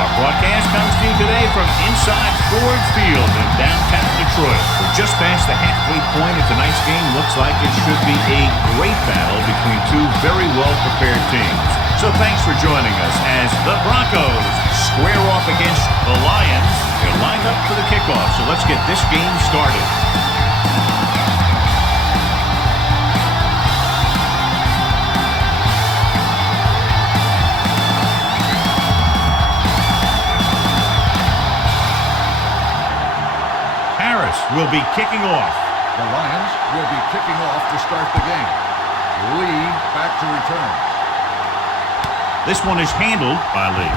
Our broadcast comes to you today from inside Ford Field in downtown Detroit. We're just past the halfway point of tonight's game. Looks like it should be a great battle between two very well-prepared teams. So thanks for joining us as the Broncos square off against the Lions. They're lined up for the kickoff, so let's get this game started. Will be kicking off. The Lions will be kicking off to start the game. Lee back to return. This one is handled by Lee.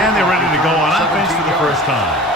And they're ready to go on offense for the first time.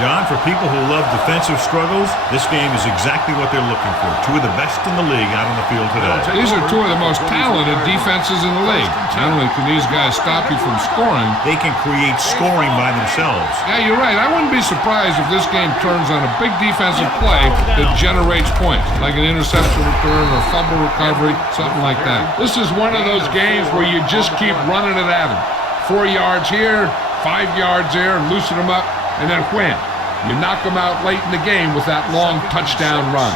John, for people who love defensive struggles, this game is exactly what they're looking for. Two of the best in the league out on the field today. These are two of the most talented defenses in the league. Not only can these guys stop you from scoring, they can create scoring by themselves. Yeah, you're right. I wouldn't be surprised if this game turns on a big defensive play that generates points, like an interception return or fumble recovery, something like that. This is one of those games where you just keep running it at them. 4 yards here, 5 yards there, and loosen them up, and then win. You knock them out late in the game with that long touchdown run.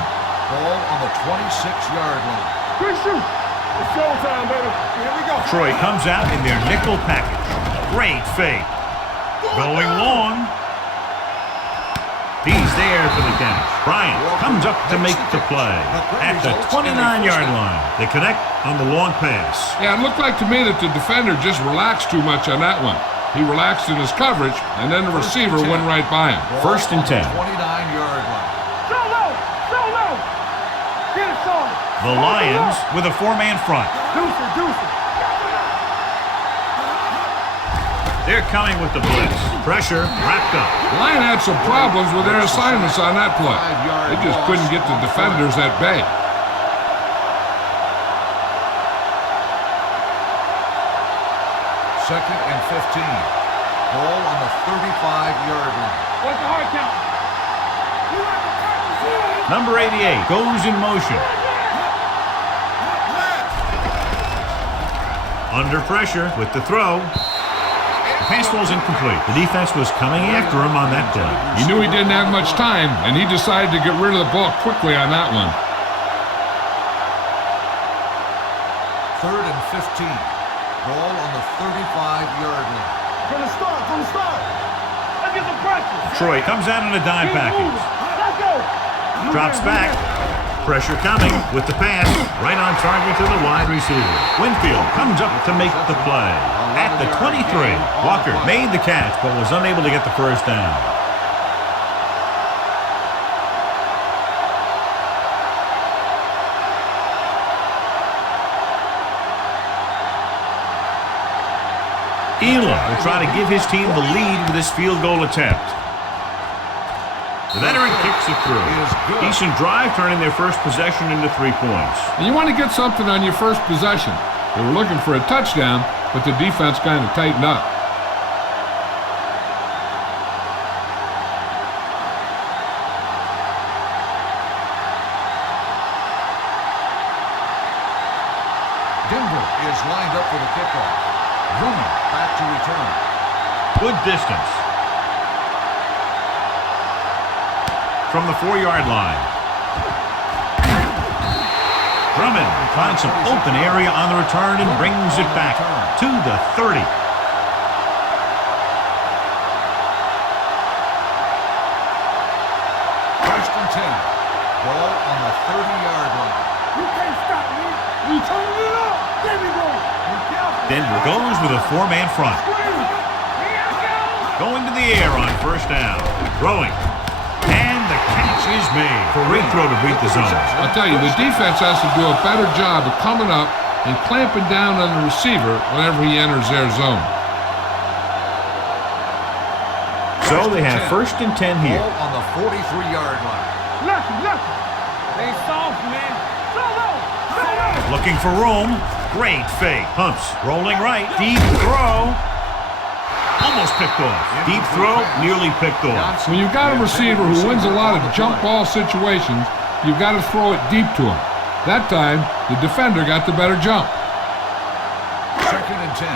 Ball on the 26-yard line. Good shoot. It's showtime, baby. Here we go. Troy comes out in their nickel package. Great fake. Going long. He's there for the catch. Bryant comes up to make the play at the 29-yard line. They connect on the long pass. Yeah, it looked like to me that the defender just relaxed too much on that one. He relaxed in his coverage, and then the receiver went right by him. First and 10. 29-yard line. So low. So low. Get it started. The Lions with a four-man front. Deuce it. They're coming with the blitz. Pressure wrapped up. The Lions had some problems with their assignments on that play. They just couldn't get the defenders at bay. Second and 15. Ball on the 35-yard line. What's the hard count? Number 88 goes in motion. Under pressure with the throw. The pass was incomplete. The defense was coming after him on that play. He knew he didn't have much time, and he decided to get rid of the ball quickly on that one. Third and 15. Ball on the 35-yard line. From the start. Let's get some pressure. Troy comes out in a dime package. Let's go. Drops back. Pressure coming with the pass. Right on target to the wide receiver. Winfield comes up to make the play. At the 23, Walker made the catch but was unable to get the first down. Elam will try to give his team the lead with this field goal attempt. The veteran kicks it through. Decent drive, turning their first possession into 3 points. And you want to get something on your first possession. They were looking for a touchdown, but the defense kind of tightened up. Denver is lined up for the kickoff. Rooney back to return. Good distance. From the 4-yard line. Drummond finds some open area on the return and brings it back to the 30. First and 10. Ball on the 30-yard line. You can't stop me. You turn it up. There we go. Denver goes with a 4-man front. Going to the air on first down. Throwing. And the catch is made. Great throw to beat the zone. I'll tell you, the defense has to do a better job of coming up and clamping down on the receiver whenever he enters their zone. So they have first and 10 here. Ball on the 43-yard line. Lucky. They soft, man. So low. Looking for room. Great fake. Pumps. Rolling right. Deep throw. Almost picked off. Deep throw. Nearly picked off. When you've got a receiver who wins a lot of jump ball situations, you've got to throw it deep to him. That time, the defender got the better jump. Second Second and 10.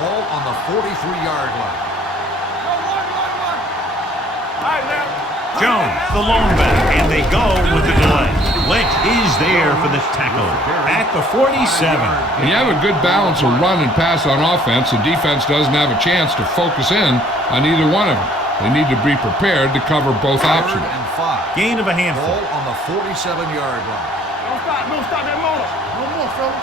Ball on the 43-yard line. Jones, the lone back, and they go with the delay. Lynch is there for the tackle at the 47. When you have a good balance of run and pass on offense, the defense doesn't have a chance to focus in on either one of them. They need to be prepared to cover both options. Third and 5. Gain of a handful. Ball on the 47-yard line. Don't stop that motor. No more, fella.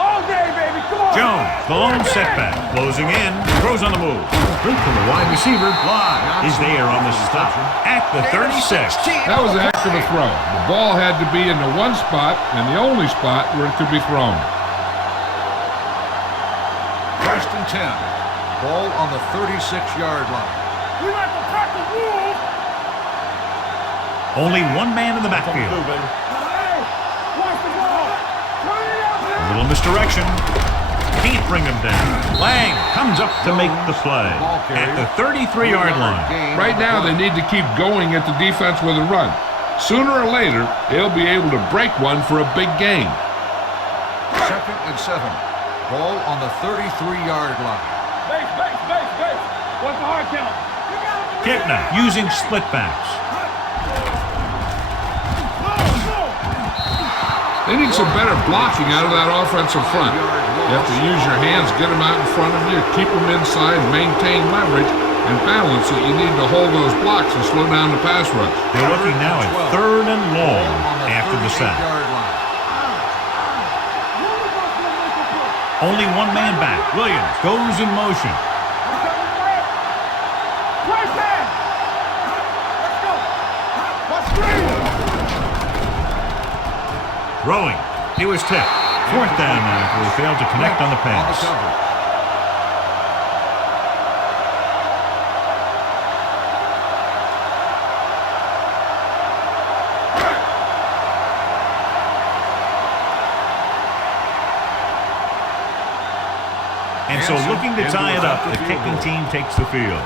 All day, baby, come on. Jones, the lone setback, closing in, throws on the move. Complete to the wide receiver. Bly is there on the stop at the 36. That was a heck of a throw. The ball had to be in the one spot and the only spot where it could be thrown. First and 10. Ball on the 36-yard line. We like to crack the rules. Only one man in the backfield. Hey, watch the ball. Turn it up, A little misdirection. Can't bring him down. Lang comes up to make the play at the 33-yard line. Right now, they need to keep going at the defense with a run. Sooner or later, they'll be able to break one for a big gain. Second and 7. Ball on the 33-yard line. Base. What's the hard count? Kipna using split backs. They need some better blocking out of that offensive front. You have to use your hands, get them out in front of you, keep them inside, maintain leverage, and balance it. You need to hold those blocks and slow down the pass rush. They're looking now at 3rd and long after the sack. Only one man back. Williams goes in motion. Throwing. He was tipped. 4th down now after he failed to connect on the pass. And so looking to tie it up, the kicking team takes the field.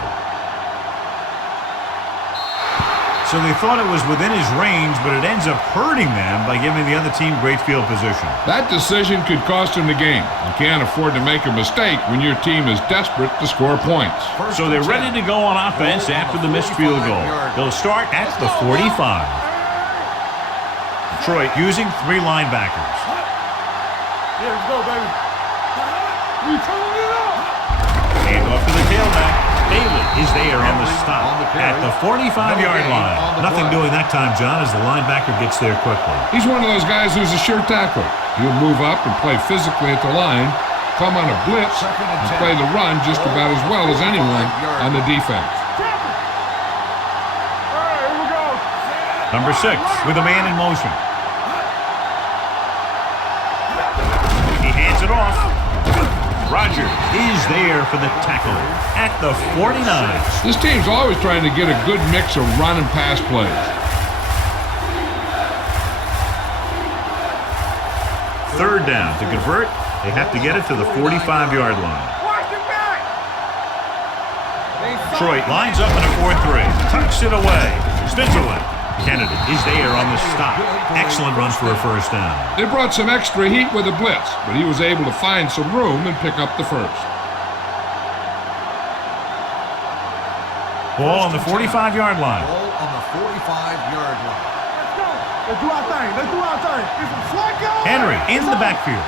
So they thought it was within his range, but it ends up hurting them by giving the other team great field position. That decision could cost them the game. You can't afford to make a mistake when your team is desperate to score points. So they're ready to go on offense after the missed field goal. They'll start at the 45. Detroit using 3 linebackers. Yeah, let's go, baby. We turning it up. Hand off to the tailback. Daly is there on the stop at the 45-yard line. Nothing doing that time, John, as the linebacker gets there quickly. He's one of those guys who's a sure tackler. He'll move up and play physically at the line, come on a blitz, and play the run just about as well as anyone on the defense. All right, here we go. Number 6 with a man in motion. He hands it off. Rogers is there for the tackle at the 49. This team's always trying to get a good mix of run and pass plays. 3rd down. To convert, they have to get it to the 45-yard line. Watch it back. Detroit lines up in a 4-3. Tucks it away. Spins away. Kennedy is there on the stop. Excellent run for a 1st down. They brought some extra heat with a blitz, but he was able to find some room and pick up the first. Ball on the 45-yard line. Ball on the 45-yard line. Let's go. Let's do our thing. It's a Flacco. Henry in the backfield.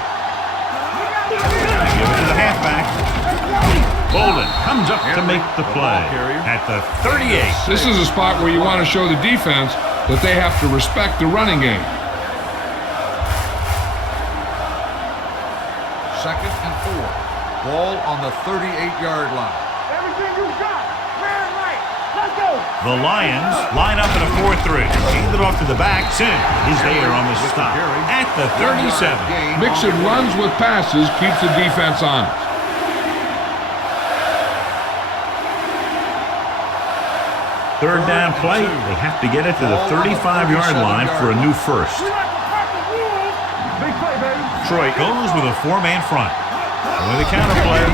Give it to the halfback. Bolden comes up to make the play at the 38. This is a spot where you want to show the defense that they have to respect the running game. 2nd and 4. Ball on the 38-yard line. Everything you got. Man right. Let's go. The Lions line up in a 4-3. Hand it off to the back. Sin is there on the stop at the 37. Mixing runs with passes keeps the defense honest. 3rd down play. They have to get it to the 35-yard line for a new first. We like to crack the rules. Big play, baby. Detroit goes with a 4-man front. With a counter play.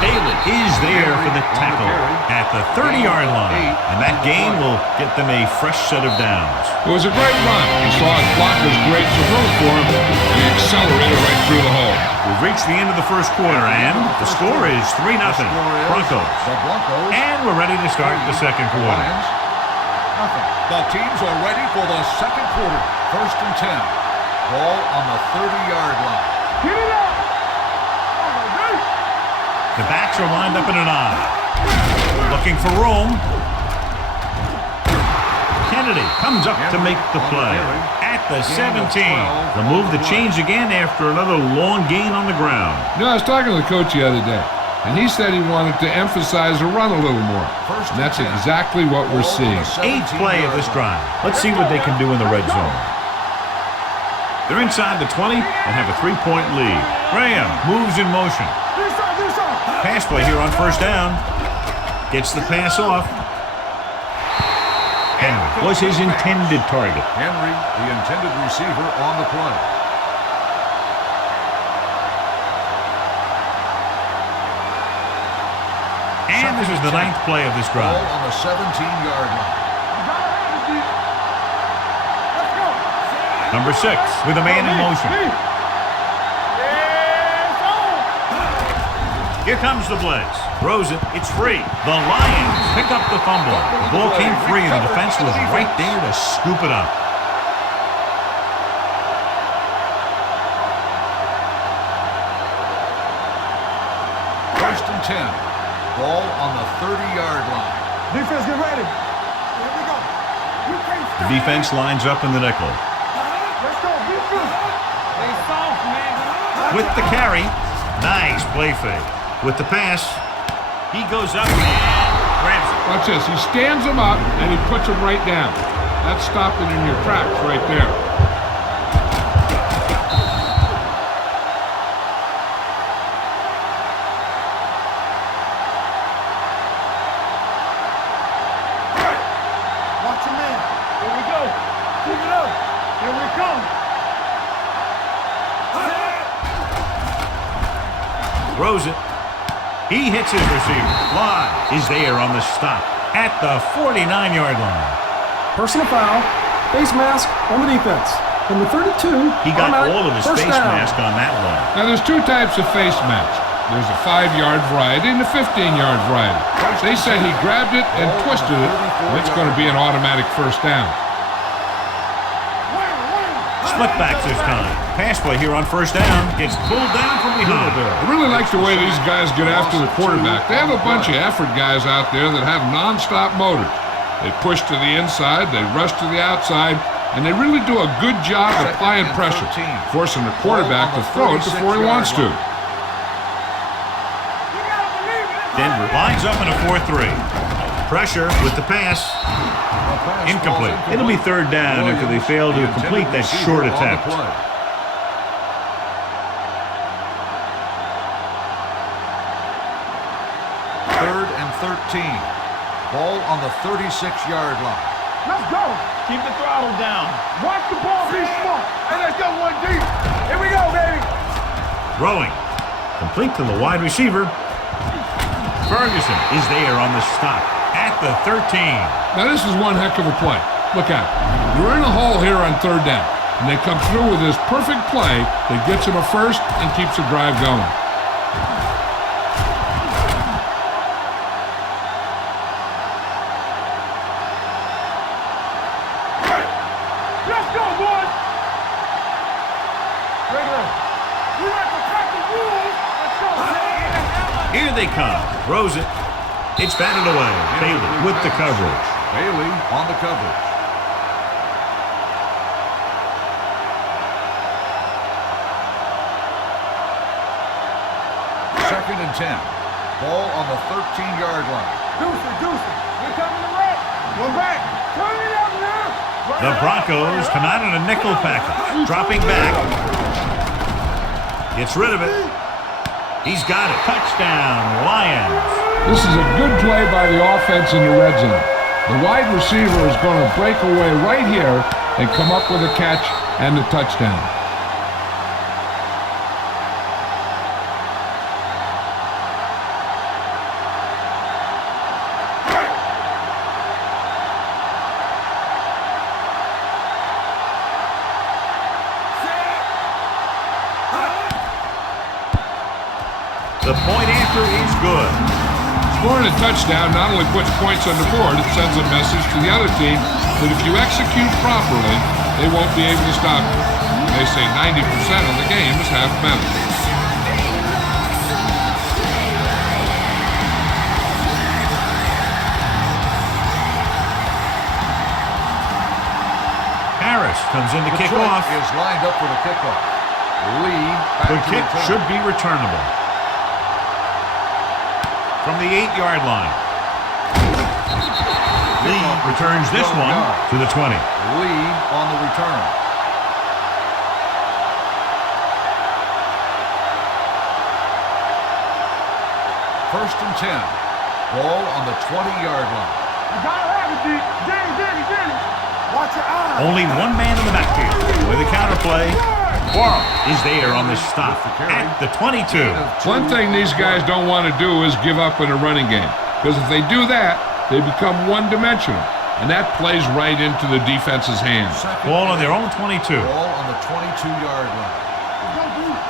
Daly is there for the tackle at the 30-yard line. And that gain will get them a fresh set of downs. It was a great run. He saw his blockers create some room for him, and he accelerated right reached the end of the first quarter, and the score is 3-0. Broncos. The Broncos. And we're ready to start the second quarter. Lions, nothing. The teams are ready for the second quarter. First and 10. Ball on the 30-yard line. Get it up! The backs are lined up in an I. Looking for room. Kennedy comes up to make the play. At the 17. The move to change again after another long gain on the ground. You know, I was talking to the coach the other day, and he said he wanted to emphasize the run a little more. And that's exactly what we're seeing. 8th play of this drive. Let's see what they can do in the red zone. They're inside the 20 and have a 3-point lead. Graham moves in motion. Pass play here on first down. Gets the pass off. Henry was his intended target. Henry, the intended receiver, on the play. And this is the 9th play of this drive. Ball on the 17-yard line. Number 6 with a man in motion. Here comes the blitz. Throws it. It's free. The Lions pick up the fumble. The ball came free, and the defense was right there to scoop it up. First and 10. Ball on the 30-yard line. Defense, get ready. Here we go. You can't The defense lines up in the nickel. Let's go. Defense. They soft, man. With the carry. Nice play fake. With the pass, he goes up and grabs it. Watch this. He stands him up, and he puts him right down. That's stopping in your tracks right there. Watch your man. Here we go. Keep it up. Here we come. Throws it. He hits his receiver. Fly is there on the stop at the 49-yard line. Personal foul, face mask on the defense. Number 32. He got automatic all of his first face down. mask on that one. Now, there's two types of face mask. There's a 5-yard variety and a 15-yard variety. They said he grabbed it and twisted it, and it's going to be an automatic first down. Split backs this time. Pass play here on first down. Gets pulled down from behind. I really like the way these guys get after the quarterback. They have a bunch of effort guys out there that have non-stop motors. They push to the inside, they rush to the outside, and they really do a good job of applying pressure, forcing the quarterback to throw it before he wants to. Denver lines up in a 4-3. Pressure with the pass. Incomplete. It'll be third down after they fail to complete that short attempt. Third and 13. Ball on the 36-yard line. Let's go. Keep the throttle down. Watch the ball be smart. And let's go one deep. Here we go, baby. Throwing. Complete to the wide receiver. Ferguson is there on the stop at the 13. Now, this is one heck of a play. Look out. You're in a hole here on third down, and they come through with this perfect play that gets them a first and keeps the drive going. Let's go, boys. Regular. We like to crack the rules. Let's go. Here they come. Throws it. It's batted away. Bailey with the coverage. Bailey on the coverage. Second and 10. Ball on the 13-yard line. Deuce. Here coming the red. One back. Turn it up now. The Broncos come out in a nickel package. Dropping back. Gets rid of it. He's got it. Touchdown, Lions. This is a good play by the offense in the red zone. The wide receiver is going to break away right here and come up with a catch and the touchdown. The point after is good. Scoring a touchdown not only puts points on the board, it sends a message to the other team that if you execute properly, they won't be able to stop you. They say 90% of the game is half mental. Harris comes in to kick Detroit off. is lined up for the kickoff. Lee back The to kick return. should be returnable. From the 8-yard line. Lee returns this one to the 20. Lee on the return. First and 10. Ball on the 20-yard line. You gotta have it, D. Danny. Watch your eyes. Only one man in the backfield. With a counterplay, Quarles is there on the stop at the 22. One thing these guys don't want to do is give up in a running game. Because if they do that, they become one-dimensional. And that plays right into the defense's hands. Ball on their own 22. Ball on the 22-yard line.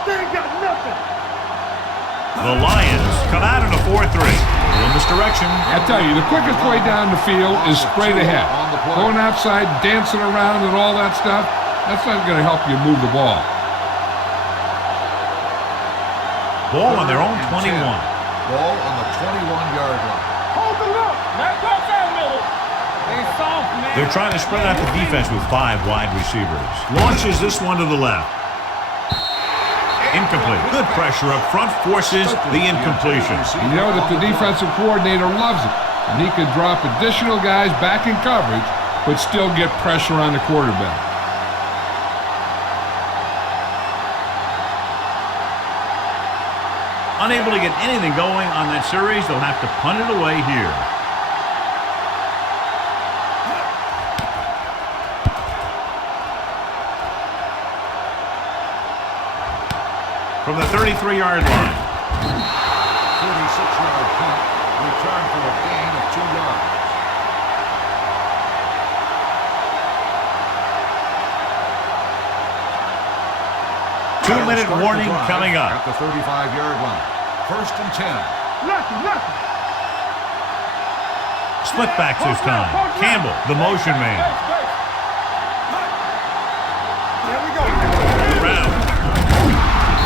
They ain't got nothing. The Lions come out in a 4-3. In this direction. I tell you, the quickest way down the field is straight ahead. Going outside, dancing around and all that stuff, that's not going to help you move the ball. Ball on their own 21. Ball on the 21-yard line. Hold the look. Let's go, Miller. They soft, man. They're trying to spread out the defense with 5 wide receivers. Launches this one to the left. Incomplete. Good pressure up front forces the incompletion. You know that the defensive coordinator loves it. And he could drop additional guys back in coverage, but still get pressure on the quarterback. Unable to get anything going on that series, they'll have to punt it away here. From the 33-yard line. 46-yard punt. Return for a gain of 2 yards. Two-minute warning coming up. At the 35-yard line. First and 10. Nothing. Split back this time. Campbell, the motion man. Here we go. Around.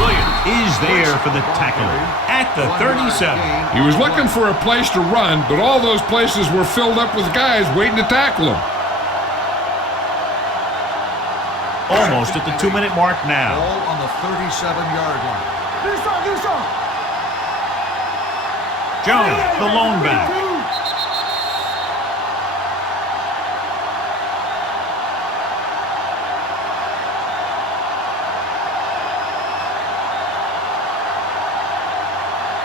Williams is there for the tackle at the 37. He was looking for a place to run, but all those places were filled up with guys waiting to tackle him. Almost at the 2-minute mark now. Ball on the 37-yard line. This on. Jones, the lone back.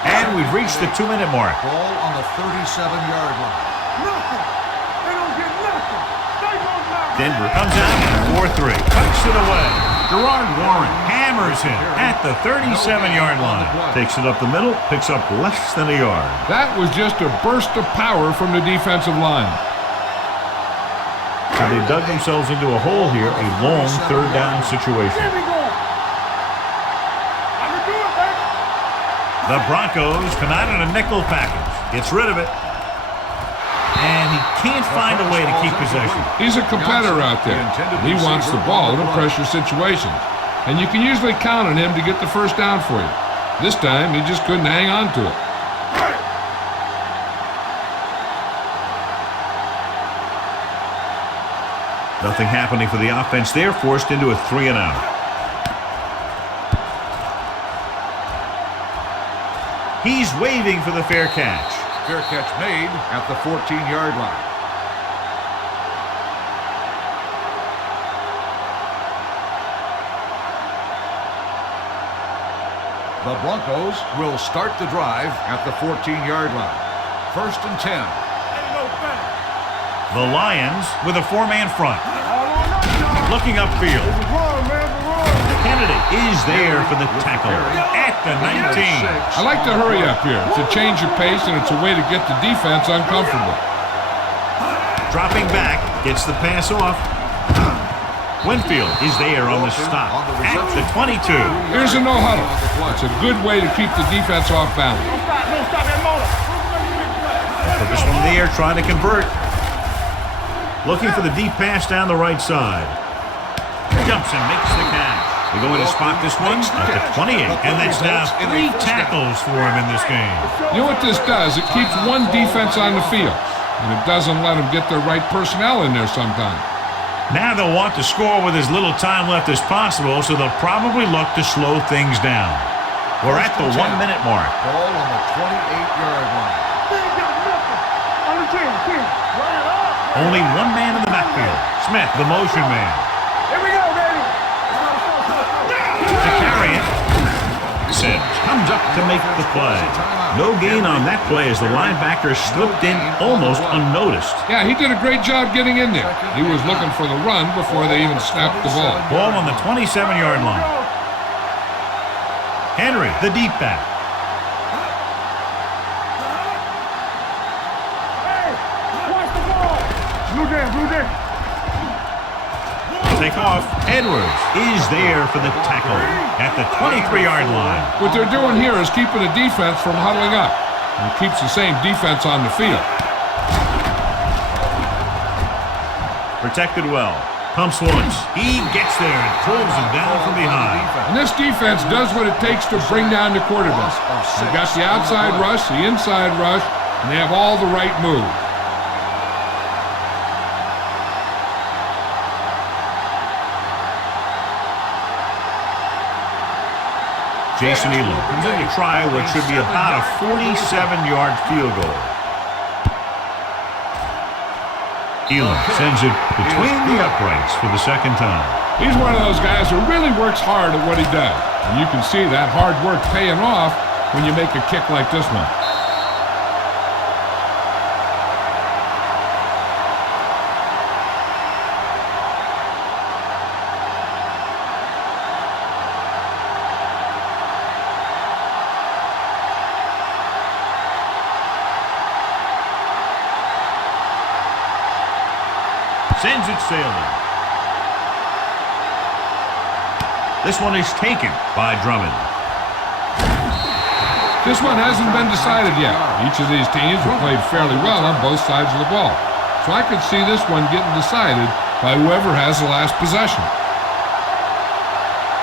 And we've reached the 2-minute mark. Ball on the 37-yard line. Nothing. They don't get nothing. They don't know. Denver comes out in 4-3. Cuts it away. Gerard Warren hammers him at the 37-yard line. Takes it up the middle, picks up less than a yard. That was just a burst of power from the defensive line. So they dug themselves into a hole here, a long 3rd down situation. Here we go. I can do it, baby. The Broncos come out in a nickel package. Gets rid of it. And he can't find a way to keep possession. He's a competitor out there. He wants the ball in pressure situations. And you can usually count on him to get the first down for you. This time, he just couldn't hang on to it. Nothing happening for the offense. They're forced into a 3-and-out. He's waving for the fair catch. Fair catch made at the 14-yard line. The Broncos will start the drive at the 14-yard line. First and 10. Ain't no thing. The Lions with a 4-man front. Looking upfield. Run, man, run. Kennedy is there for the tackle at the 19. I like to hurry up here. It's a change of pace, and it's a way to get the defense uncomfortable. Dropping back, gets the pass off. Winfield is there on the stop at the 22. Here's a no-huddle. It's a good way to keep the defense off balance. Don't stop that motor. Put this one in the air, trying to convert. Looking for the deep pass down the right side. Jumps and makes the catch. They're going to spot this one at the 28. And that's now 3 tackles for him in this game. You know what this does? It keeps one defense on the field, and it doesn't let them get their right personnel in there sometimes. Now they'll want to score with as little time left as possible, so they'll probably look to slow things down. We're at the 1-minute mark. Ball on the 28-yard line. On the 10. Run it up. Only one man in the backfield. Smith, the motion man. Here we go, baby. To carry it. Sims comes up to make the play. No gain on that play as the linebacker slipped in almost unnoticed. Yeah, he did a great job getting in there. He was looking for the run before they even snapped the ball. Ball on the 27-yard line. Henry, the deep back. Hey, watch the ball. Blue there. Take off. Edwards is there for the tackle at the 23-yard line. What they're doing here is keeping the defense from huddling up. And it keeps the same defense on the field. Protected well. Pumps once. He gets there and pulls him down from behind. And this defense does what it takes to bring down the quarterback. They've got the outside rush, the inside rush, and they have all the right moves. Jason Elam comes in to try what should be about a 47-yard field goal. Elam sends it between the uprights for the second time. He's one of those guys who really works hard at what he does. And you can see that hard work paying off when you make a kick like this one. Sends it sailing. This one is taken by Drummond. This one hasn't been decided yet. Each of these teams have played fairly well on both sides of the ball. So I could see this one getting decided by whoever has the last possession.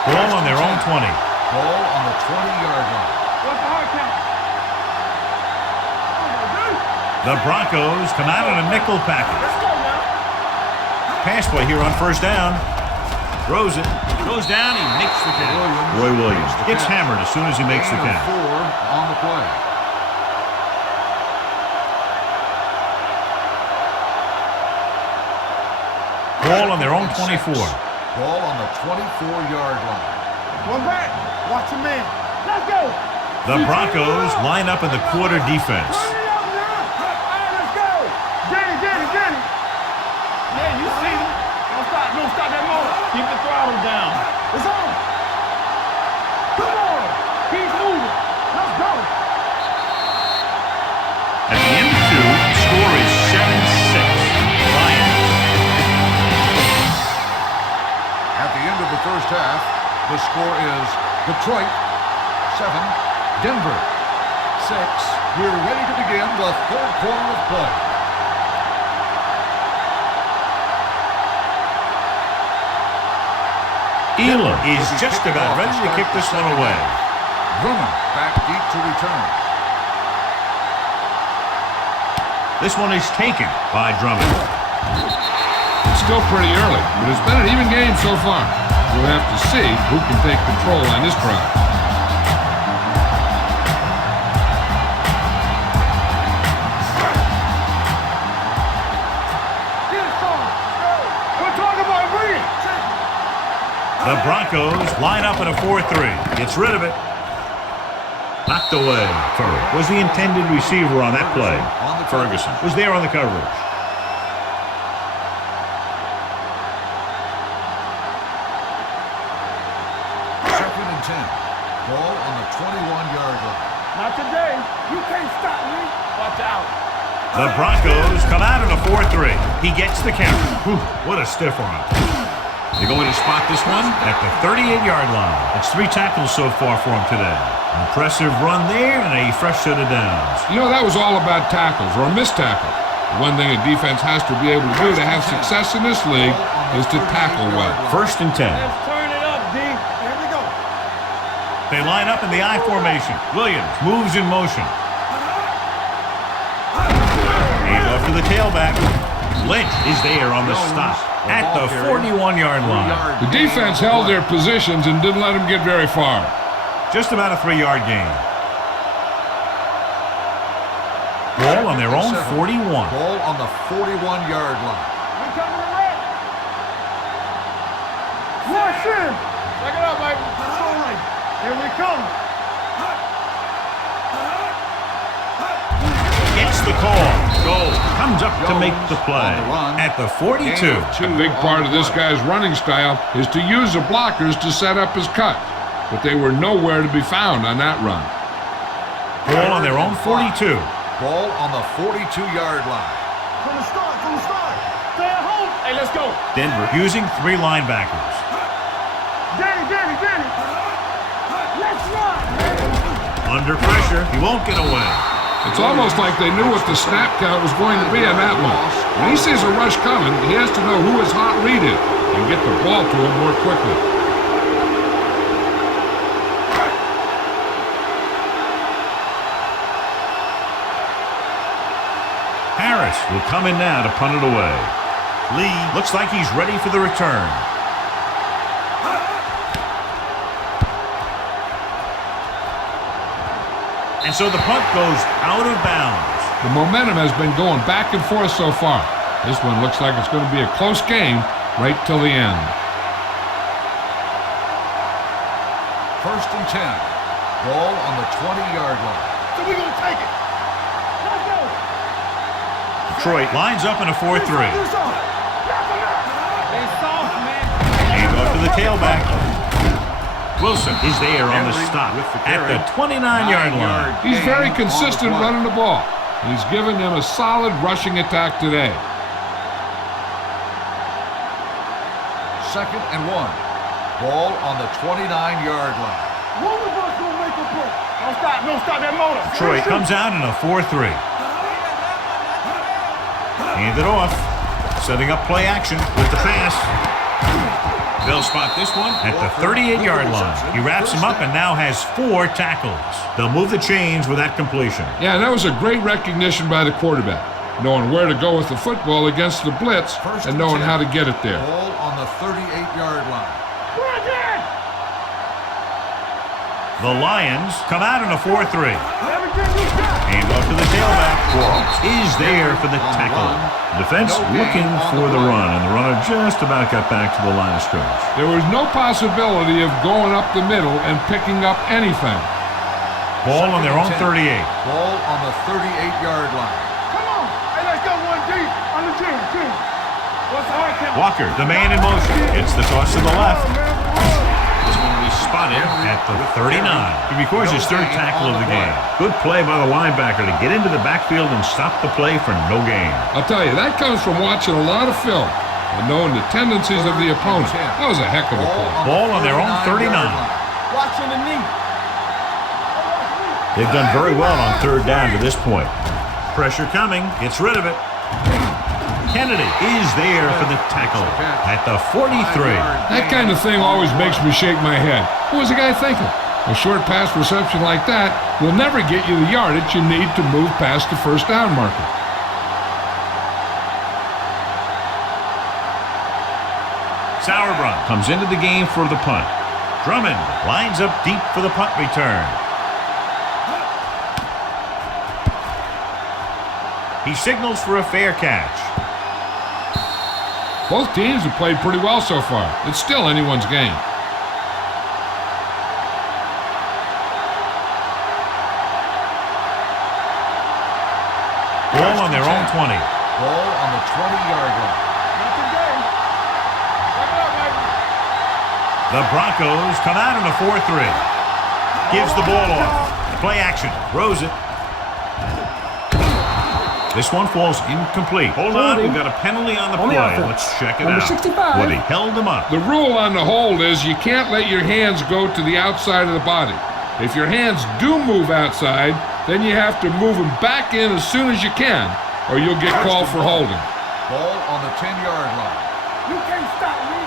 Ball on their own 20. Ball on the 20-yard line. What's the hard count? The Broncos come out in a nickel package. Let's go now. Pass play here on first down. Throws it. Goes down. He makes the catch. Roy Williams gets hammered as soon as he makes the catch. 4 on the play. Ball on their own 24. Ball on the 24-yard line. One back. Watch your man. Let's go. The Broncos line up in the quarter defense. Hurry up now. All right, let's go. Get it. Yeah, you see him. Don't stop that motor. Keep the throttle down. It's on. Come on. Keep moving. Let's go. At the end of 2, the score is 7-6. Lions. At the end of the first half, the score is Detroit 7, Denver 6. We're ready to begin the third quarter of play. Elam is just about ready to kick this one away. Drummond back deep to return. This one is taken by Drummond. It's still pretty early, but it's been an even game so far. We'll have to see who can take control on this drive. We're talking about bring it. The Broncos line up in a 4-3. Gets rid of it. Knocked away. Curry was the intended receiver on that play. Ferguson was there on the coverage. Second and 10. Ball on the 21-yard line. Not today. You can't stop me. Watch out. The Broncos come out in a 4-3. He gets the count. Whew, what a stiff arm. They're going to spot this one at the 38-yard line. It's 3 tackles so far for him today. An impressive run there and a fresh set of downs. You know, that was all about tackles or missed tackles. The one thing a defense has to be able to do to have success in this league is to tackle well. 1st and 10. Let's turn it up, D. Here we go. They line up in the I formation. Williams moves in motion. Hand off to the tailback. Lynch is there on the stop at the 41-yard line. The defense held their positions and didn't let them get very far. Just about a 3-yard gain. Ball on their own 41. Ball on the 41-yard line. We coming to red. Rush in. Check it out, baby. All right. Here we come. Gets the call. Goal. Comes up to make the play at the 42. A big part of this guy's running style is to use the blockers to set up his cut, but they were nowhere to be found on that run. Ball on their own 42. Ball on the 42-yard line. From the start. Stay at home. Hey, let's go. Denver using 3 linebackers. Danny. Let's run. Under pressure, he won't get away. It's almost like they knew what the snap count was going to be on that one. When he sees a rush coming, he has to know who his hot read is and get the ball to him more quickly. Harris will come in now to punt it away. Lee looks like he's ready for the return. And so the punt goes out of bounds. The momentum has been going back and forth so far. This one looks like it's going to be a close game right till the end. 1st and 10. Ball on the 20-yard line. So we're going to take it. Let's go. Detroit lines up in a 4-3. They soft, man. Hand off to the tailback. Wilson is there on the stop at the 29-yard line. He's very consistent running the ball. He's given them a solid rushing attack today. 2nd and 1. Ball on the 29-yard line. One of us going to make a play. Don't stop that motor. Detroit comes out in a 4-3. Hand it off. Setting up play action with the pass. They'll spot this one at the 38-yard line. He wraps him up and now has 4 tackles. They'll move the chains with that completion. Yeah, that was a great recognition by the quarterback, knowing where to go with the football against the blitz and knowing how to get it there. Ball on the 38-yard line. The Lions come out in a 4-3. Everything you got. Hand off to the tailback. Is there for the tackle. Defense looking for the run, and the runner just about got back to the line of scrimmage. There was no possibility of going up the middle and picking up anything. Ball on their own 38. Ball on the 38-yard line. Come on. Hey, let's go 1 deep on the team. What's the hard count? Walker, the man in motion. It's the toss to the left. This one will be spotted at the 39. He records his 3rd tackle of the game. Good play by the linebacker to get into the backfield and stop the play for no gain. I'll tell you, that comes from watching a lot of film and knowing the tendencies of the opponent. That was a heck of a play. Ball on their own 39. Watching the knee. They've done very well on 3rd down to this point. Pressure coming. Gets rid of it. Kennedy is there for the tackle at the 43. That kind of thing always makes me shake my head. What was the guy thinking? A short pass reception like that will never get you the yardage you need to move past the 1st down marker. Sauerbrunn comes into the game for the punt. Drummond lines up deep for the punt return. He signals for a fair catch. Both teams have played pretty well so far. It's still anyone's game. Ball on their own 20. Ball on the 20-yard line. The Broncos come out in a 4-3. Gives the ball off. Play action. Throws it. This one falls incomplete. Hold on, we've got a penalty on the play. Let's check it Number out. 65. Woody held him up. The rule on the hold is you can't let your hands go to the outside of the body. If your hands do move outside, then you have to move them back in as soon as you can, or you'll get called for holding. Ball on the 10-yard line. You can't stop me.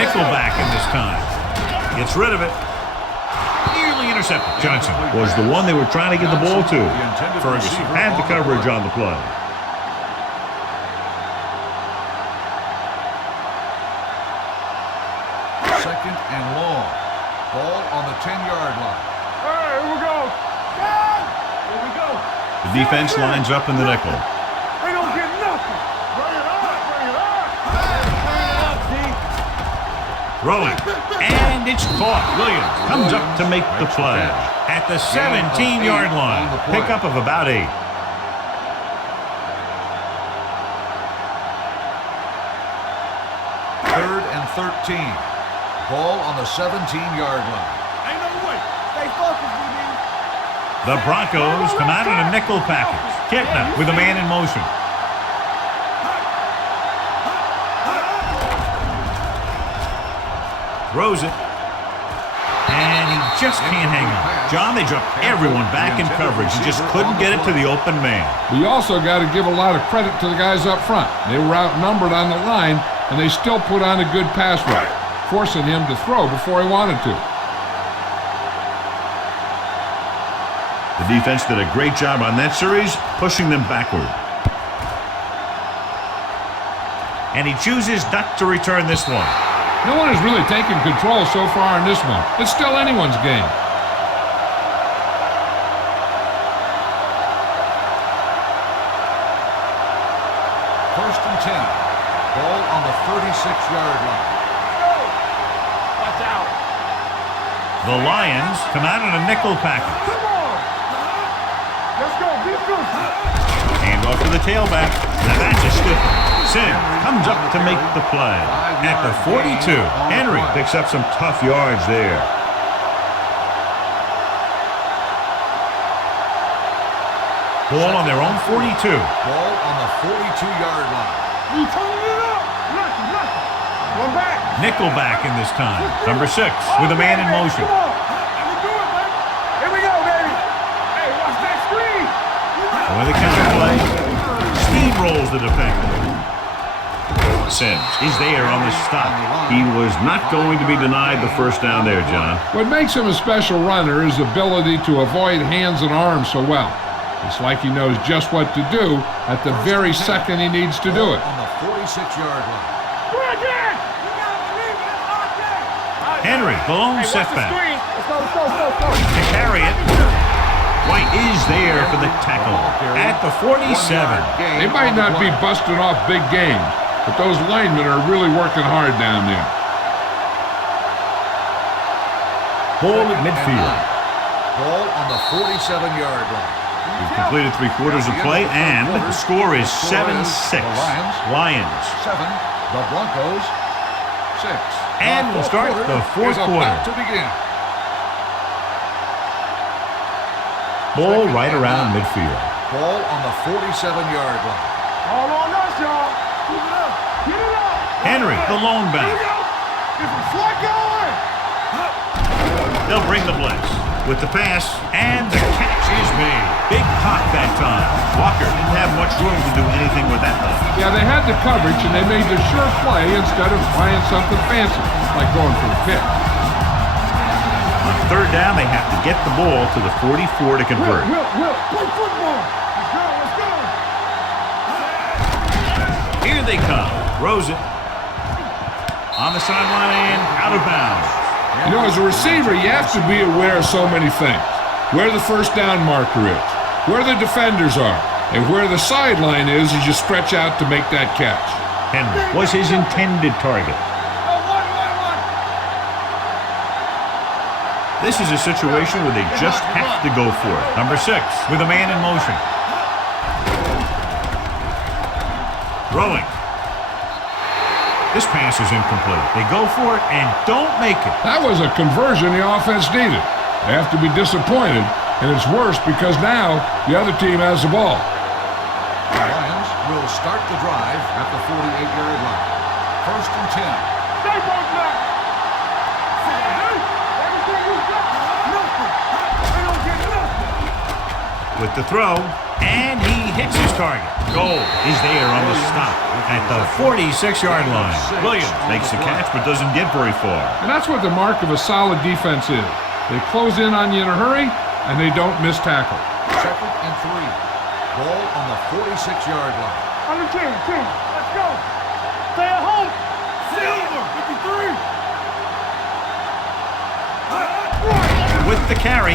Nickelback in this time. Gets rid of it. Nearly intercepted. Johnson was the one they were trying to get the ball to. Ferguson had the coverage on the play. Second and long. Ball on the 10-yard line. All right, here we go. Here we go. The defense lines up in the nickel. They don't get nothing. Bring it up, bring it up. Bring it up, D. Throwing. And it's caught. Williams comes up to make the play. At the 17-yard line. Pickup of about 8. Third and 13. Ball on the 17-yard line. Ain't no way. Stay focused, DB. The Broncos come out in a nickel package. Kitna with a man in motion. Throws it. And he just can't hang on. John, they dropped everyone back in coverage. He just couldn't get it to the open man. We also got to give a lot of credit to the guys up front. They were outnumbered on the line, and they still put on a good pass rush, forcing him to throw before he wanted to. The defense did a great job on that series, pushing them backward. And he chooses not to return this one. No one has really taken control so far in this one. It's still anyone's game. First and 10. Ball on the 36-yard line. Watch out. The Lions come out in a nickel package. Come on. Let's go. Be good. Hand off to the tailback. Now that's a stiff one. Sims comes up to make the play. At the 42, Henry picks up some tough yards there. Ball on their own 42. Ball on the 42-yard line. You turning it up. Look. One back. Nickelback in this time. Number 6 with a man in motion. Come on. Let me do it, baby. Here we go, baby. Hey, watch that screen. With the counter play, steamrolls the defender. Sims is there on the stop. He was not going to be denied the first down there, John. What makes him a special runner is his ability to avoid hands and arms so well. It's like he knows just what to do at the very second he needs to do it. On the 46-yard line. We're again. You gotta believe it. It's out there. Henry, the lone Hey, watch the setback. screen. Let's go. To carry it. White is there for the tackle. At the 47. They might not be busting off big games, but those linemen are really working hard down there. Ball at midfield. Ball on the 47-yard line. We've completed 3/4 of play, and the score is 7-6. Lions. 7. The Broncos. 6. And we'll start the fourth quarter. To begin. Ball right around midfield. Ball on the 47-yard line. All on us, y'all. Keep it up. Get it up. Henry, the lone Here we back. go. Get some slack going. They'll bring the blitz. With the pass, and the catch is made. Big pop that time. Walker didn't have much room to do anything with that one. Yeah, they had the coverage, and they made the sure play instead of trying something fancy, like going for the pick. On third down, they have to get the ball to the 44 to convert. Will, play football. Let's go. Here they come. Throws it. On the sideline, out of bounds. You know, as a receiver, you have to be aware of so many things. Where the first down marker is, where the defenders are, and where the sideline is as you stretch out to make that catch. Henry was his intended target. This is a situation where they just have to go for it. Number 6 with a man in motion. Throwing. This pass is incomplete. They go for it and don't make it. That was a conversion the offense needed. They have to be disappointed And it's worse because now the other team has the ball. The Lions will start the drive at the 48-yard line. 1st and 10. Stay on track. Everything you got. Nothing. They don't get nothing. With the throw, and he hits his target. Goal is there on the stop at the 46-yard line. Williams makes the catch but doesn't get very far. And that's what the mark of a solid defense is. They close in on you in a hurry, and they don't miss tackle. 2nd and 3. Ball on the 46-yard line. On the team. Let's go. Stay at home. Silver. 53. With the carry,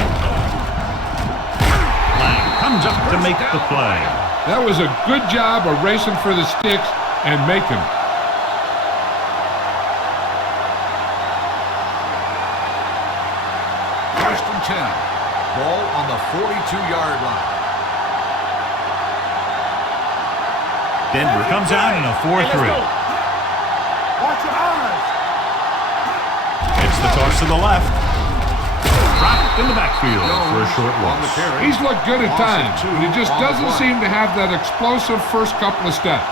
Lang comes up to make the play. That was a good job of racing for the sticks and making them. 1st and 10. Ball on the 42-yard line. Denver comes out in a 4-3. Watch your eyes. It's the toss to the left. Dropped in the backfield for a short On the loss. carry. He's looked good at Loss of times, 2 but he just on the doesn't play. seem to have that explosive first couple of steps.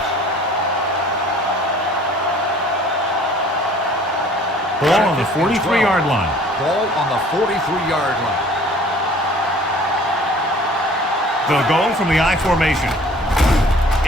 Ball on the 43-yard line. Ball on the 43-yard line. The goal from the I formation.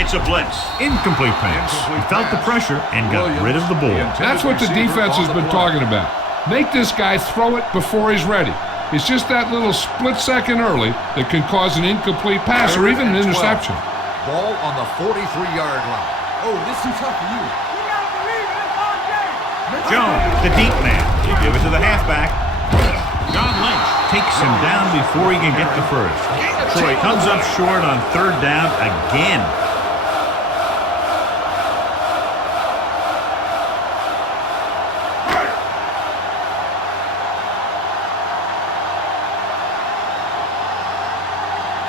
It's a blitz. Incomplete pass. He felt the pressure and got rid of the ball. That's what the defense has been talking about. Make this guy throw it before he's ready. It's just that little split second early that can cause an incomplete pass or even an interception. Ball on the 43-yard line. Oh, this is tough for you. You gotta believe it. It's our game. Jones, the deep man. You give it to the halfback. John Lynch takes him down before he can get the first. Troy comes up short on 3rd down again.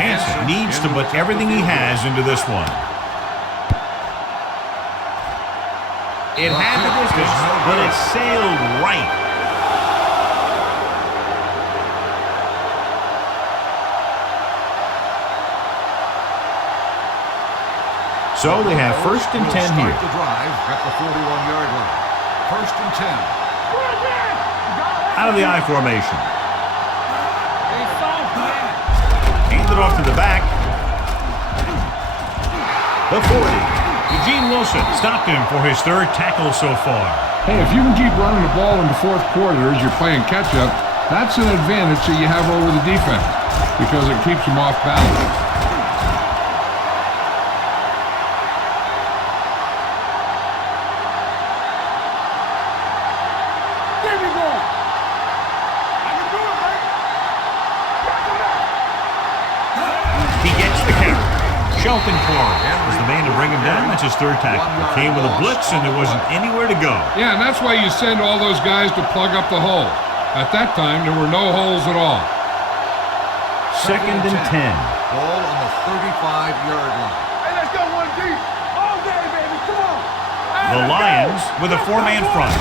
Hansen needs to put everything he has into this one. It had the distance, but it sailed right. So they have 1st and 10 here. The drive at the 41-yard line. 1st and 10. Out of the I formation. Handed off to the back. The 40. Eugene Wilson stopped him for his 3rd tackle so far. Hey, if you can keep running the ball in the 4th quarter as you're playing catch-up, that's an advantage that you have over the defense because it keeps them off balance. There we go. I can do it, baby. He gets the carry. Shelton Clark was the man to bring him down. That's his 3rd tackle. It came with a blitz, and there wasn't anywhere to go. Yeah, and that's why you send all those guys to plug up the hole. At that time, there were no holes at all. 2nd and 10. Ball on the 35-yard line. Hey, let's go one deep. All day, baby. Come on. The Lions with a 4-man front.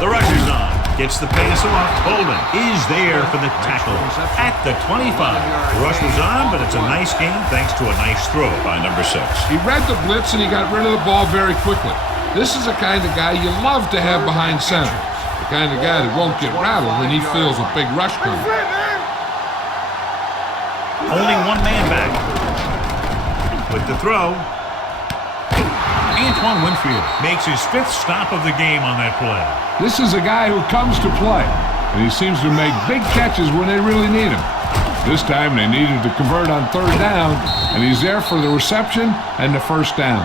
The rusher's on. Gets the pass off. Holden is there for the tackle at the 25. The rush was on, but it's a nice game thanks to a nice throw by number 6. He read the blitz and he got rid of the ball very quickly. This is the kind of guy you love to have behind center. The kind of guy that won't get rattled when he feels a big rush coming. Only one man back. With the throw, Antoine Winfield makes his 5th stop of the game on that play. This is a guy who comes to play, and he seems to make big catches when they really need him. This time they needed to convert on 3rd down, and he's there for the reception and the 1st down.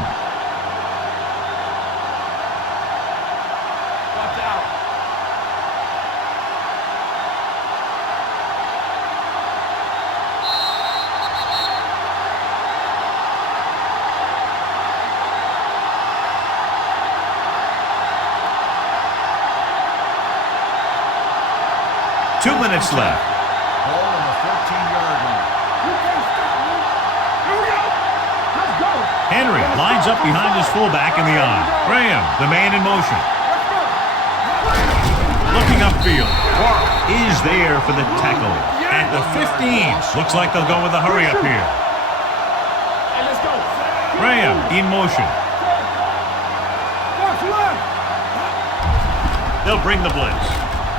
Watch out. 2 minutes left. Ball on the 14-yard line. You can't stop me. Here we go. Let's go. Henry lines up behind his fullback in the eye. Graham, the man in motion. Let's go. Looking upfield. Clark is there for the tackle. Yeah. At the 15. Looks like they'll go with a hurry up here. Hey, let's go. Graham in motion. They'll bring the blitz.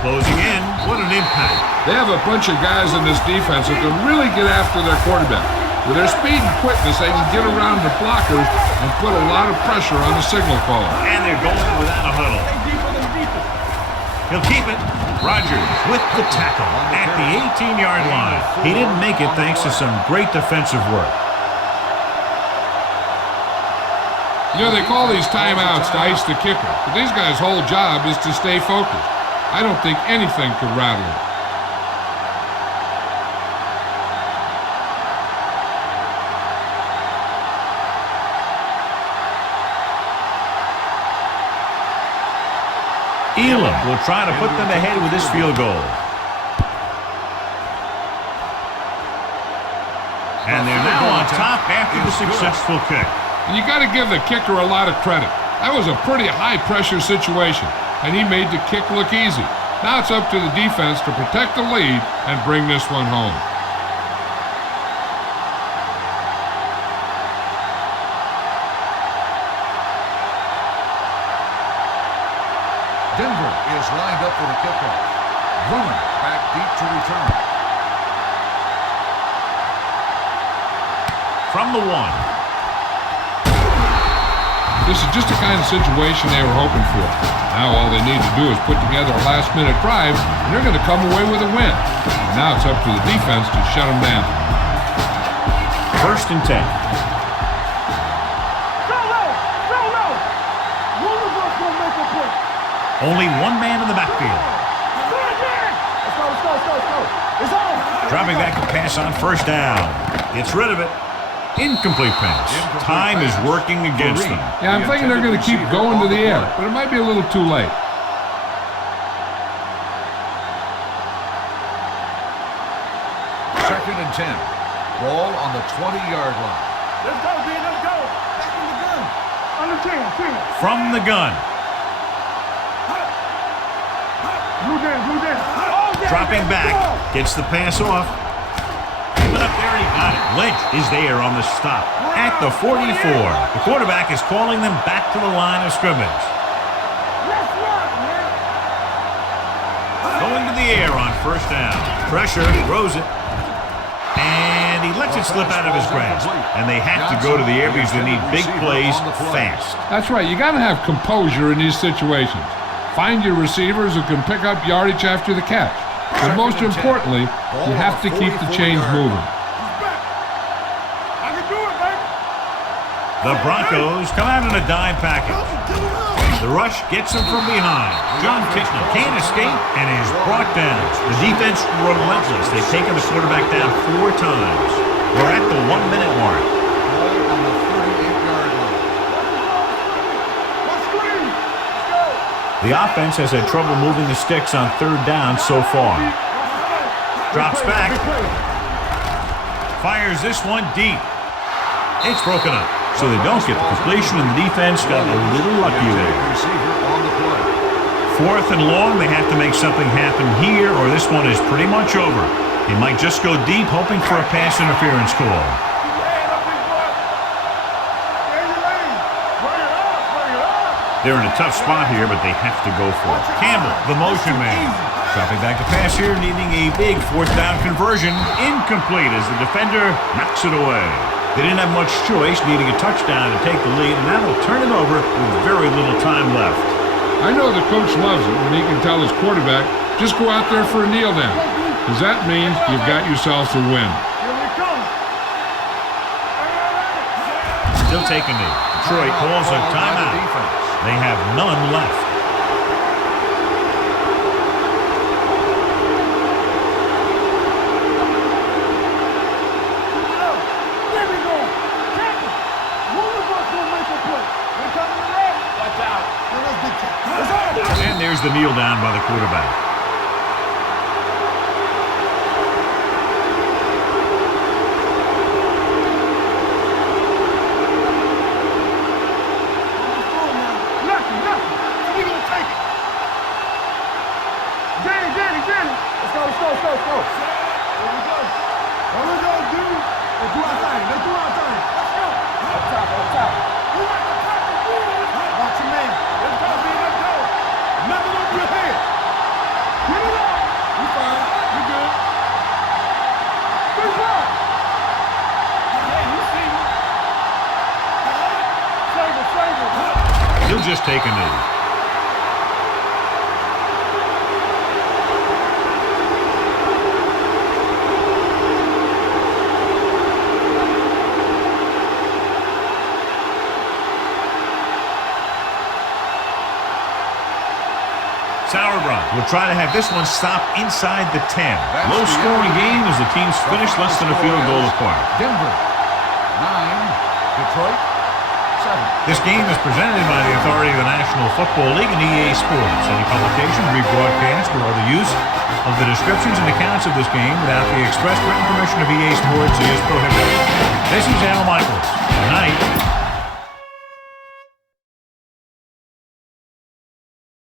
Closing in. What an impact. They have a bunch of guys in this defense that can really get after their quarterback. With their speed and quickness, they can get around the blockers and put a lot of pressure on the signal caller. And they're going without a huddle. He'll keep it. Rodgers with the tackle at the 18-yard line. He didn't make it thanks to some great defensive work. You know, they call these timeouts to ice the kicker, but these guys' whole job is to stay focused. I don't think anything could rattle them. Elam will try to put them ahead with this field goal. And they're now on top after the successful kick. And you got to give the kicker a lot of credit. That was a pretty high-pressure situation, and he made the kick look easy. Now it's up to the defense to protect the lead and bring this one home. Denver is lined up for the kickoff. Running back deep to return. From the 1. This is just the kind of situation they were hoping for. Now all they need to do is put together a last-minute drive, and they're going to come away with a win. And now it's up to the defense to shut them down. 1st and 10. Only one man in the backfield. It's on. Dropping back to pass on 1st down. Gets rid of it. Incomplete pass. Time is working against them. Yeah, I'm thinking they're going to keep going to the air, but it might be a little too late. Second and 10. Ball on the 20-yard line. Let's go, D. Let's go. Back in the gun. On the 10. From the gun. Dropping back. Gets the pass off. Went up there and he got it. Lynch is there on the stop at the 44. The quarterback is calling them back to the line of scrimmage. Going to the air on 1st down. Pressure, throws it. And he lets it slip out of his grasp. And they have to go to the air because they need big plays fast. That's right. You got to have composure in these situations. Find your receivers who can pick up yardage after the catch. But most importantly, you have to keep the chains moving. The Broncos come out in a dime package. The rush gets him from behind. John Kitna can't escape and is brought down. The defense relentless. They've taken the quarterback down 4 times. We're at the 1-minute mark. Ball on the 38-yard line. The offense has had trouble moving the sticks on 3rd down so far. Drops back. Fires this one deep. It's broken up. So they don't get the completion, and the defense got a little lucky there. 4th and long, they have to make something happen here, or this one is pretty much over. They might just go deep, hoping for a pass interference call. They're in a tough spot here, but they have to go for it. Campbell, the motion man. Dropping back to pass here, needing a big 4th down conversion. Incomplete as the defender knocks it away. They didn't have much choice, needing a touchdown to take the lead, and that'll turn it over with very little time left. I know the coach loves it when he can tell his quarterback, just go out there for a kneel down, because that means you've got yourselves a win. Still taking it. Detroit calls a timeout. They have none left. And there's the kneel down by the quarterback. Here we go. Here we go, dude. Let's do our thing. Let's do our thing. Let's go. Up top, up top. You got the top of you. Watch your man. Let's go, man. Let's go. Nothing over your head. Get it up. You fine. You good. Good ball. Hey, you see me. Save. He'll just take a knee. Sauerbrunn will try to have this one stop inside the 10. Low-scoring game as the teams finish less than a field goal apart. Denver 9, Detroit 7. This game is presented by the authority of the National Football League and EA Sports. Any publication, rebroadcast, or other use of the descriptions and accounts of this game without the express written permission of EA Sports is prohibited. This is Al Michaels. Good night.